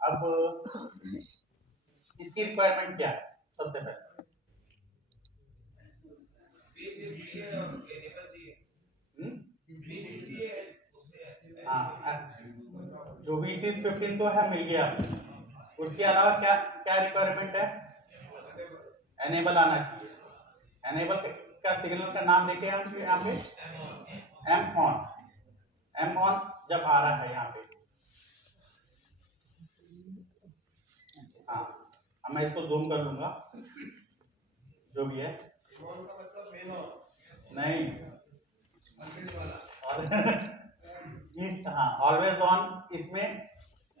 अब इसकी रिक्वायरमेंट क्या है? सबसे पहले हाँ, जो V615 तो है, मिल गया। उसके अलावा क्या क्या रिक्वायरमेंट है? एनेबल आना चाहिए। एनेबल का सिग्नल का नाम देखे हम यहाँ पे एम ऑन। एम ऑन जब आ रहा है यहाँ पे, हाँ, अब मैं इसको जूम कर लूंगा, जो भी है नहीं और हाँ, ऑलवेज ऑन, इसमें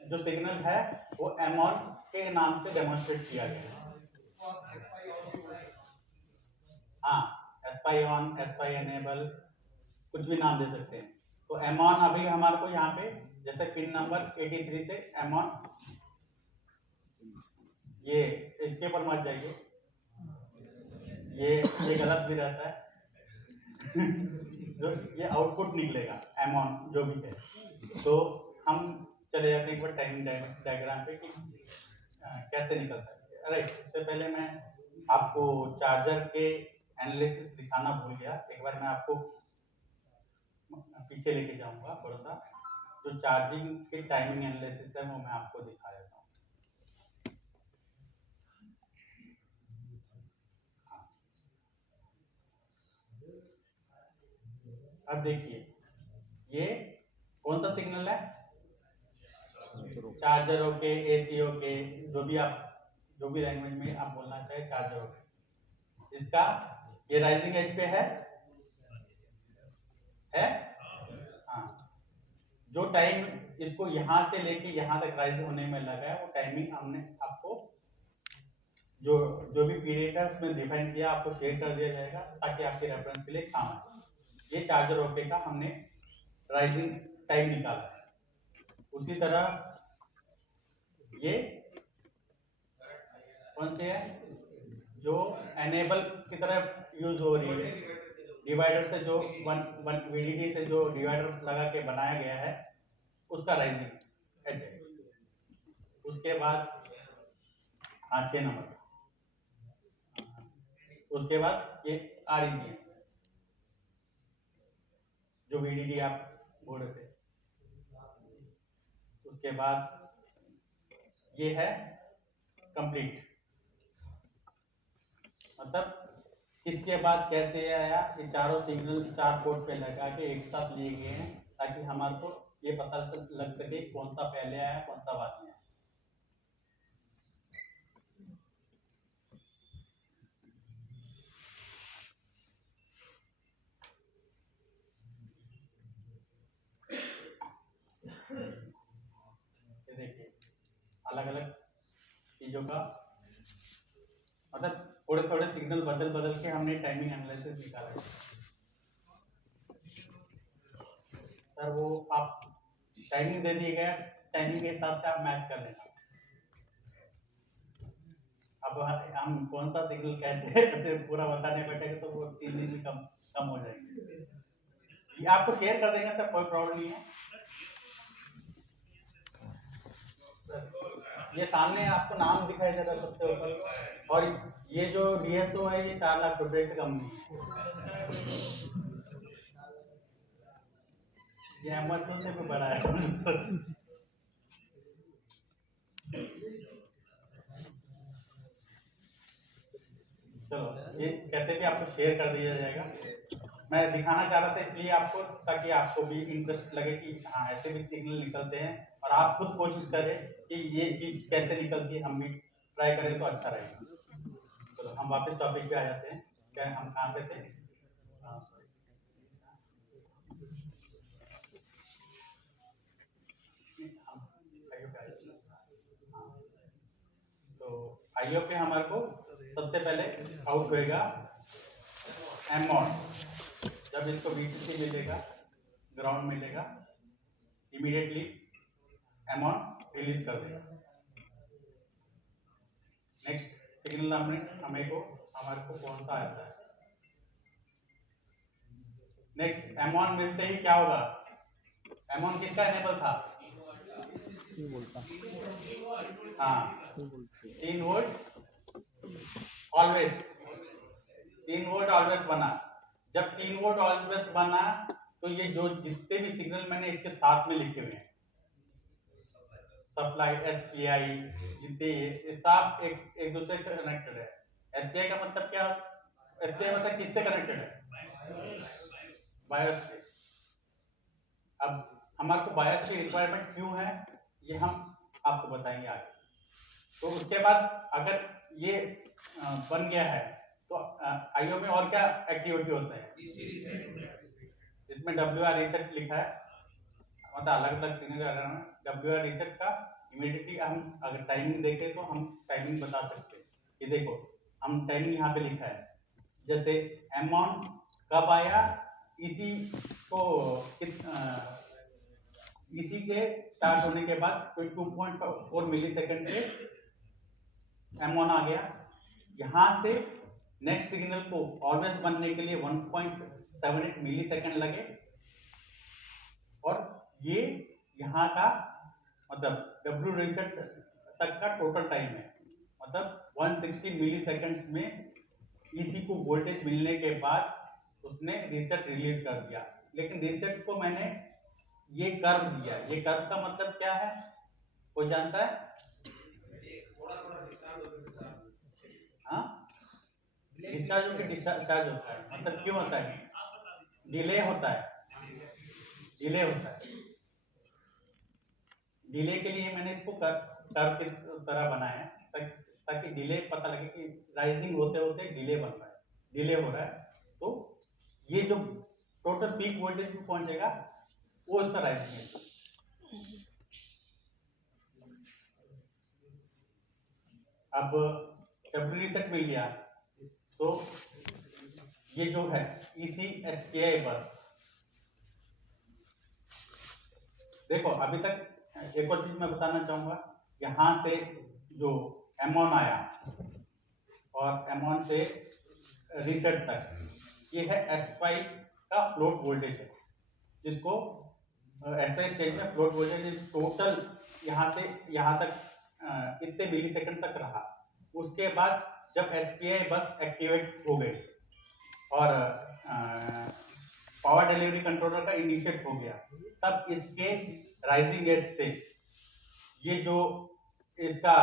जो सिग्नल है वो एम ऑन के नाम से डेमोन्स्ट्रेट किया गया है। हाँ, एस्पाई ऑन, एस्पाई एनेबल, कुछ भी नाम दे सकते हैं। तो एम ऑन अभी हमारे को यहाँ पे जैसे पिन नंबर 83 से एम ऑन, ये इसके पर मत जाइए, ये गलत भी रहता है जो ये आउटपुट निकलेगा एम ऑन जो भी है। तो हम चले जाते हैं एक बार टाइमिंग डायग्राम पे कि कैसे निकलता है। अरे इससे पहले मैं आपको चार्जर के एनालिसिस दिखाना भूल गया। एक बार मैं आपको पीछे लेके जाऊंगा थोड़ा सा, जो चार्जिंग के टाइमिंग एनालिसिस है वो मैं आपको दिखा देता हूँ। अब देखिए, ये कौन सा सिग्नल है? चार्जर ओके, एसी ओके, जो भी लैंग्वेज में आप बोलना चाहे, चार्जर ओके। इसका ये राइजिंग एज पे है हाँ, जो टाइम इसको यहाँ से लेके यहाँ तक राइज होने में लगा है वो टाइमिंग हमने आपको जो जो भी पीरियड है उसमें डिफाइन किया, आपको शेयर कर दिया जाएगा ताकि आपके रेफरेंस के लिए काम आए। ये चार्जर ओके का हमने राइजिंग टाइम निकाला है। उसी तरह ये कौन से है जो एनेबल की तरह यूज हो रही है, डिवाइडर से जो वन वीडीडी से जो डिवाइडर लगा के बनाया गया है उसका राइजिंग एज है। उसके बाद हाँ 6 नंबर, उसके बाद ये REGN जो VDD आप बोल रहे थे। उसके बाद ये है कंप्लीट, मतलब इसके बाद कैसे आया, ये चारों सिग्नल 4 पोर्ट पे लगा के एक साथ लिए गए हैं ताकि हमारे को ये पता लग सके कौन सा पहले आया कौन सा बाद में आया। ये देखिए अलग अलग चीजों का मतलब थोड़े थोड़े सिग्नल बदल बदल के हमने टाइमिंग एनालिसिस निकाला है। सर वो आप टाइमिंग दे दिए गया, टाइमिंग के हिसाब से आप मैच कर लेना। अब हम कौन सा सिग्नल कहते हैं तो पूरा बताने बैठेगा तो वो 3 दिन में कम हो जाएंगे। ये आपको शेयर कर देंगे सर, कोई प्रॉब्लम नहीं है। ये सामने आपको नाम दिखाई दे रहा है सबसे ऊपर, और ये जो DSO है ये 4 लाख रुपए से कम नहीं है, ये अमेज़न से भी बड़ा है। चलो ये कैसे भी आपको शेयर कर दिया जाएगा। मैं दिखाना चाह रहा था इसलिए आपको, ताकि आपको भी इंटरेस्ट लगे कि हाँ ऐसे भी सिग्नल निकलते हैं और आप खुद कोशिश करें कि ये चीज कैसे निकलती है, हम भी ट्राई करें तो अच्छा रहेगा। चलो हम वापस टॉपिक पे आ जाते हैं। क्या हम कहाँ पे थे? तो IO पे हमारे को सबसे पहले आउट होएगा एम ऑन। जब इसको VCC मिलेगा, ग्राउंड मिलेगा, इमीडिएटली एम ऑन रिलीज कर देगा। नेक्स्ट सिग्नल हमारे को कौन सा आता है? नेक्स्ट एम ऑन मिलते ही क्या होगा? एम ऑन किसका एनेबल था? हाँ 3 वोल्ट ऑलवेज, 3 वोल्ट ऑलवेज बना। जब 3 वोल्ट ऑलवेज बना तो ये जो जितने भी सिग्नल मैंने इसके साथ में लिखे हुए हैं, सप्लाई एसपीआई जितने ये सब एक दूसरे से कनेक्टेड है। एसपीआई का मतलब क्या, एसपीआई मतलब किससे कनेक्टेड है, बायस से। अब हमारे को बायस की रिक्वायरमेंट क्यों है ये हम आपको बताएंगे आगे। तो उसके बाद अगर ये बन गया है तो आईओ में और क्या एक्टिविटी होता है, इसमें WR रीसेट लिखा है, मतलब अलग अलग सिग्नल WR रीसेट का इमीडिएटली हम अगर टाइमिंग देखें तो हम टाइमिंग बता सकते हैं कि देखो हम टाइमिंग यहाँ पे लिखा है, जैसे अमाउंट कब आया, इसी को इसी के स्टार्ट होने के बाद 2.4 मिली सेकेंड पे M1 आ गया। यहाँ से नेक्स्ट सिग्नल को ऑलवेज बनने के लिए 1.78 मिली सेकेंड लगे, और ये यहाँ का मतलब W रीसेट तक का टोटल टाइम है, मतलब 160 मिली सेकेंड्स में इसी को वोल्टेज मिलने के बाद उसने रीसेट रिलीज कर दिया। लेकिन रीसेट को मैंने ये कर्व दिया, ये कर्व का मतलब क्या है, कोई जानता है? हाँ, डिस्चार्ज होकर डिस्चार्ज होता है, मतलब क्यों होता है, डिले होता है, डिले होता है। डिले के लिए मैंने इसको कर्व की तरह बनाया ताकि डिले पता लगे कि राइजिंग होते होते डिले बन रहा है, डिले हो रहा है। तो ये जो टोटल पीक वोल्टेज पे पहुंचेगा वो इसका राइजिंग है। अब W रीसेट मिल गया तो ये जो है इसी SPI बस, देखो अभी तक एक और चीज मैं बताना चाहूंगा, यहाँ से जो M1 आया और M1 से रीसेट तक, ये है SPI का फ्लोट वोल्टेज है, जिसको SPI स्टेज में फ्लोट वोल्टेज टोटल यहाँ से यहाँ तक इतने मिली सेकंड तक रहा। उसके बाद जब SPI बस एक्टिवेट हो गई और पावर डिलीवरी कंट्रोलर का इनिशिएट हो गया, तब इसके राइजिंग एज से ये जो इसका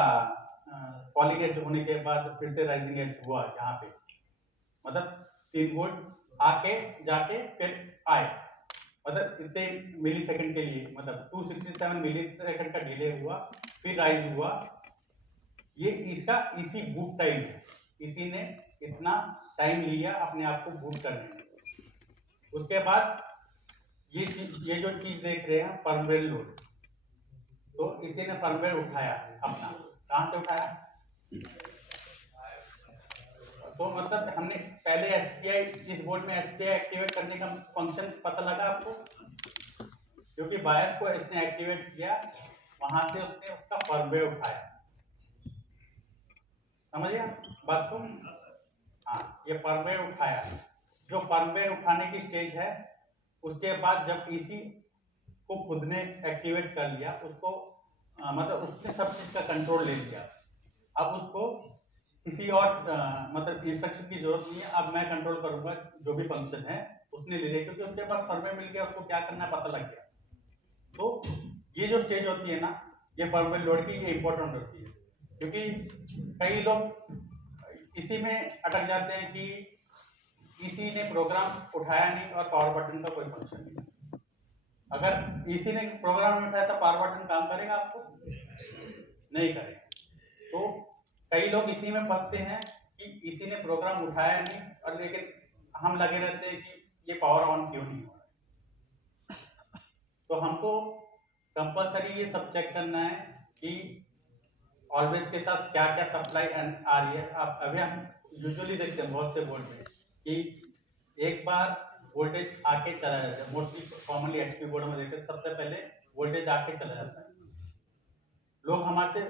फॉलिंग एज होने के बाद फिर से राइजिंग एज हुआ यहाँ पे, मतलब 3 वोल्ट आके जाके फिर आए, मतलब इतने मिली सेकंड के लिए, मतलब 267 मिली सेकंड का डिले हुआ, फिर राइज हुआ। ये इसका इसी बूट टाइम है, इसी ने इतना टाइम लिया अपने आप को बूट करने में। उसके बाद ये जो चीज देख रहे हैं फर्मवेयर लोड, तो इसी ने फर्मवेयर उठाया अपना, कहां से उठाया, तो मतलब हमने पहले SPI, इस बोर्ड में SPI एक्टिवेट करने का फंक्शन पता लगा आपको, क्योंकि बायस को इसने एक्टिवेट किया, वहां से उसने उसका फर्मवेयर उठाया। समझिए बात को, हाँ ये फर्मवेयर उठाया, जो फर्मवेयर उठाने की स्टेज है, उसके बाद जब इसी को खुद ने एक्टिवेट कर लिया, उसको मतलब उसने सब चीज का कंट्रोल ले लिया। अब उसको किसी और मतलब इंस्ट्रक्शन की जरूरत नहीं है, अब मैं कंट्रोल करूंगा जो भी फंक्शन है उसने ले लिया, क्योंकि उसके पास फर्मवेयर मिल गया, उसको क्या करना है पता लग गया। तो ये जो स्टेज होती है ना, ये फर्मवेयर लोड की, ये इंपॉर्टेंट होती है, क्योंकि कई लोग इसी में अटक जाते हैं कि इसी ने प्रोग्राम उठाया नहीं और पावर बटन का कोई फंक्शन नहीं। अगर इसी ने प्रोग्राम नहीं उठाया तो पावर बटन काम करेगा आपको, नहीं करेगा। तो कई लोग इसी में फंसते हैं कि इसी ने प्रोग्राम उठाया नहीं, और लेकिन हम लगे रहते हैं कि ये पावर ऑन क्यों नहीं हो रहा। तो हमको कंपलसरी ये सब चेक करना है कि ऑलवेज के साथ क्या क्या सप्लाई आ रही है। आप अभी हम यूजुअली देखते हैं बहुत से बोर्ड में कि एक बार वोल्टेज आके चला जाता है, मोस्टली कॉमनली HP बोर्ड में देखते हैं सबसे पहले वोल्टेज आके चला जाता है। लोग हमारे से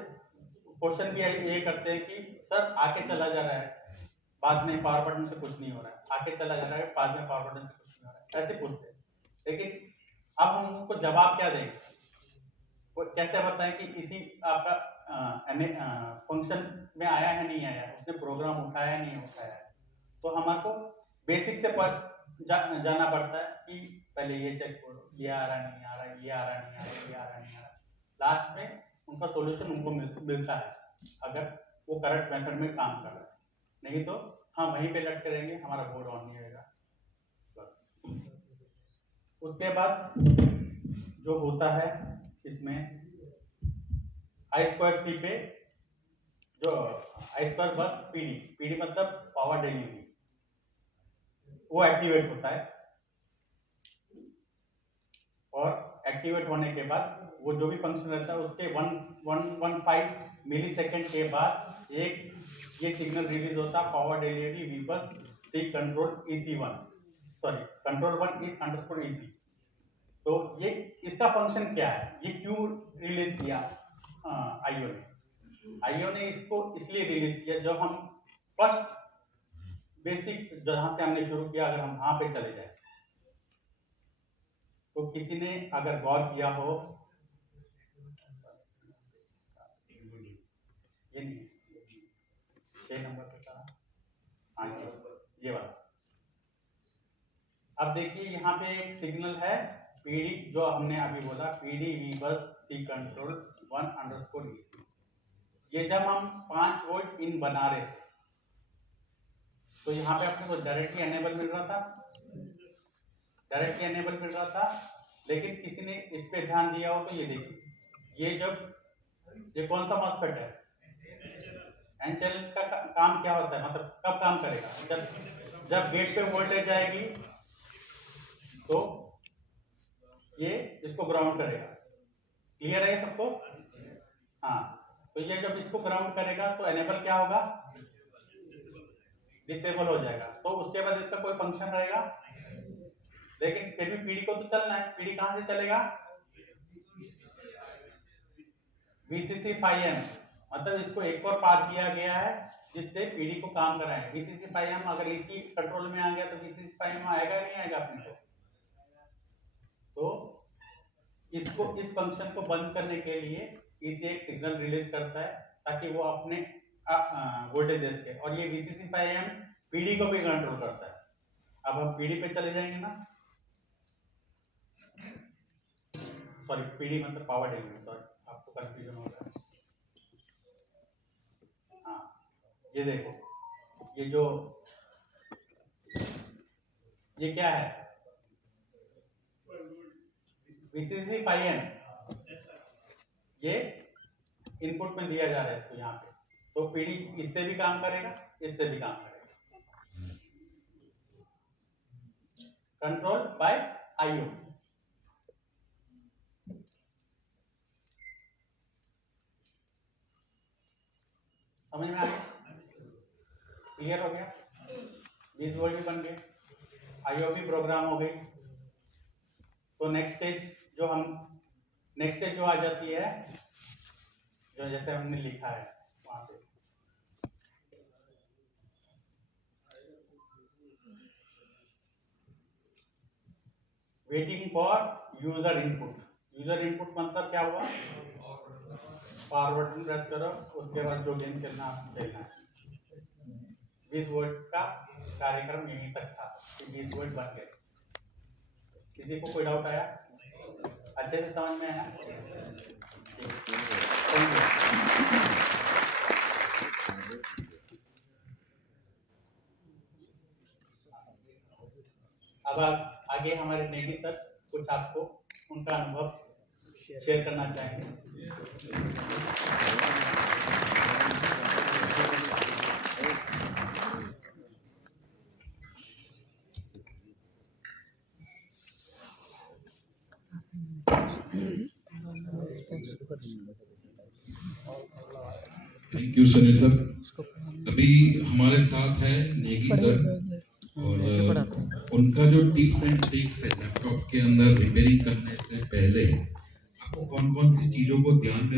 क्वेश्चन भी ये करते हैं कि सर आके चला जा रहा है, बाद में पावर बटन से कुछ नहीं हो रहा है, आके चला जा रहा है, बाद में पावर बटन से कुछ नहीं हो रहा है, ऐसे पूछते हैं। लेकिन अब हम उनको जवाब क्या देंगे, कैसे बताएं कि इसी आपका फंक्शन में आया है नहीं आया, उसने प्रोग्राम उठाया नहीं उठाया। तो हमारे को बेसिक से जाना पड़ता है कि पहले ये चेक करो, ये आ रहा नहीं आ रहा, ये आ रहा नहीं आ रहा, ये आ रहा नहीं आ रहा। लास्ट में उनका सॉल्यूशन उनको मिलता है अगर वो करेक्ट मेथड में काम कर रहा है, नहीं तो हम वहीं पे लटके रहेंगे, हमारा बोर्ड ऑन नहीं होगा बस। उसके बाद जो होता है इसमें I2C पे जो I2 बस पीडी मतलब पावर डिलीवरी, वो एक्टिवेट होता है और एक्टिवेट होने के बाद वो जो भी फंक्शन रहता है उसके 115 मिली सेकेंड के बाद एक ये सिग्नल रिलीज होता है, power delivery VBUS C control EC1 sorry control 1 is underscore EC। तो ये इसका फंक्शन क्या है, ये क्यों रिलीज किया आईओ ने इसको इसलिए रिलीज किया। जब हम फर्स्ट बेसिक जहां से हमने शुरू किया, अगर हम वहां पे चले जाए तो किसी ने अगर गौर किया हो, ये नहीं 6 नंबर पे था, हाँ ये वाला। अब देखिए यहाँ पे एक सिग्नल है पीडी, जो हमने अभी बोला PD VBUS C control 1 underscore EC। ये जब हम 5 वोल्ट इन बना रहे थे तो यहाँ पे अपने को डायरेक्टली एनेबल मिल रहा था, लेकिन किसी ने इस पे ध्यान दिया हो तो ये देखिए, ये कौन सा मॉसफेट है, एन चैनल का काम क्या होता है, मतलब कब काम करेगा, जब गेट पे वोल्टेज आएगी तो ये इसको ग्राउंड करेगा। क्लियर है सबको? हाँ, तो ये जब इसको ग्राउंड करेगा तो एनेबल क्या होगा, डिसेबल हो जाएगा। तो उसके बाद इसका कोई फंक्शन रहेगा, लेकिन फिर भी पीडी को तो चलना है। पीडी कहां से चलेगा, VCC 5M, मतलब इसको एक और पाथ दिया गया है जिससे पीडी को काम कराएं। VCC 5M अगर इसी कंट्रोल में आ गया तो VCC 5M आएगा नहीं आएगा अपने को। तो इसको इस फंक्शन को बंद करने के लिए इसे एक सिग्नल रिलीज करता है ताकि वो अपने वोल्टेज दे सके, और ये VCC 5M पीडी को भी कंट्रोल करता है। अब हम पीडी पे चले जाएंगे ना, सॉरी पीडी मतलब पावर डिलीवरी, सॉरी आपको कंफ्यूजन हो रहा है। हाँ, ये देखो, ये क्या है, VCC 5M, ये इनपुट में दिया जा रहा है इसको यहाँ पे। तो पीडी इससे भी काम करेगा, इससे भी काम करेगा, कंट्रोल बाय IO। समझ में आ गया? क्लियर हो गया? 20 वोल्ट भी बन गए, IO भी प्रोग्राम हो गई। तो नेक्स्ट स्टेज जो आ जाती है, जो जैसे हमने लिखा है वहां पे, waiting for user input. User input मतलब क्या हुआ, फॉरवर्ड प्रेस करो, उसके बाद जो गेम खेलना है। 20 वोल्ट का कार्यक्रम यहीं तक था, 20 वोल्ट बन गए। किसी को कोई डाउट आया, अच्छे से समझ में आया? अब आगे हमारे नेगी सर कुछ आपको उनका अनुभव शेयर करना चाहेंगे। Thank you Sunil sir. अभी हमारे साथ है नेगी सर, और उनका जो टिप्स एंड ट्रिक्स है लैपटॉप के अंदर रिपेयरिंग करने से पहले आपको कौन कौन सी चीजों को ध्यान में